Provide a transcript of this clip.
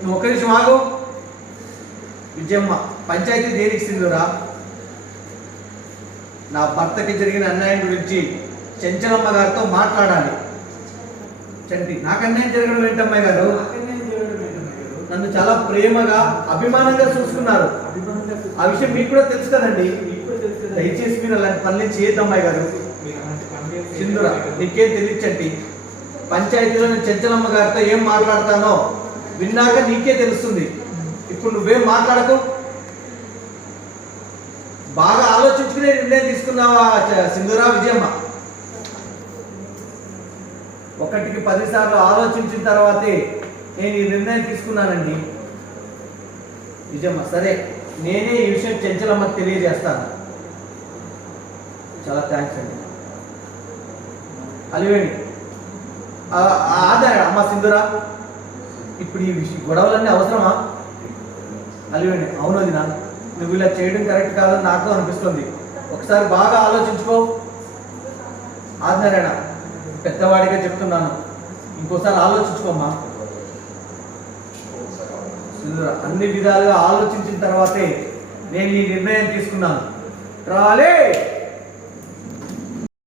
నువ్వు ఒక్క నిమిషం ఆగు. విజయమ్మ, పంచాయతీ దేనికి సింధూరా? నా భర్తకి జరిగిన అన్యాయం గురించి చెంచలమ్మ గారితో మాట్లాడాలి. చంటి, నాకు అన్యాయం జరగడం ఏంటమ్మాయి గారు? నన్ను చాలా ప్రేమగా అభిమానంగా చూసుకున్నారు. ఆ విషయం మీకు కూడా తెలుసు కదండి. దయచేసి మీరు అలాంటి పనులు చేయొద్దమ్మాయి గారు. సింధూరా, నీకేం తెలియచండి. పంచాయతీలో నేను చెంచలమ్మ గారితో ఏం మాట్లాడతానో విన్నాక నీకే తెలుస్తుంది. ఇప్పుడు నువ్వేం మాట్లాడకు. బాగా ఆలోచించుకునే నిర్ణయం తీసుకున్నావా సింధూరా? విజయమ్మ, 1కి 10 సార్లు ఆలోచించిన తర్వాతే నేను ఈ నిర్ణయం తీసుకున్నానండి. విజయమ్మ, సరే, నేనే ఈ విషయం చెంచలమ్మకి తెలియజేస్తాను. చాలా థ్యాంక్స్ అండి. అలివేణి, అదే అమ్మ సింధూరా, ఇప్పుడు ఈ గొడవలన్నీ అవసరమా? అలివేణి, అవునది నా, నువ్వు ఇలా చేయడం కరెక్ట్ కాదని నాకు అనిపిస్తుంది. ఒకసారి బాగా ఆలోచించుకో. ఆదినారాయణ, పెద్దవాడిగా చెప్తున్నాను, ఇంకోసారి ఆలోచించుకోమ్మా. సింధూరా, అన్ని విధాలుగా ఆలోచించిన తర్వాతే నేను ఈ నిర్ణయం తీసుకున్నాను. రాలే.